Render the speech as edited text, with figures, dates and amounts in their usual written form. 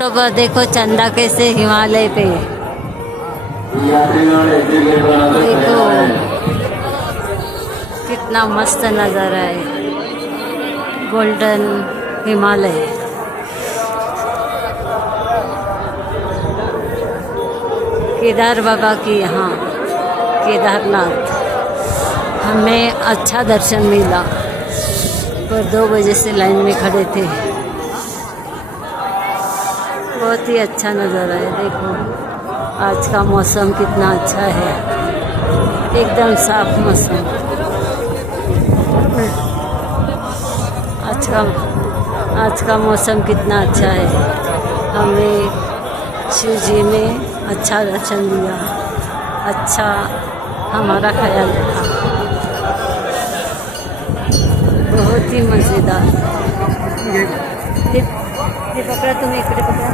तो पर देखो चंदा कैसे हिमालय पे देखो कितना मस्त नज़ारा है। गोल्डन हिमालय केदार बाबा की यहाँ केदारनाथ हमें अच्छा दर्शन मिला पर 2 बजे से लाइन में खड़े थे। बहुत ही अच्छा नज़ारा है। देखो आज का मौसम कितना अच्छा है, एकदम साफ मौसम। आज का मौसम कितना अच्छा है। हमें शिव जी ने अच्छा दर्शन दिया, अच्छा हमारा ख्याल रखा। बहुत ही मज़ेदार। ये पकड़ा तुम्हें, इकडे पकड़ा।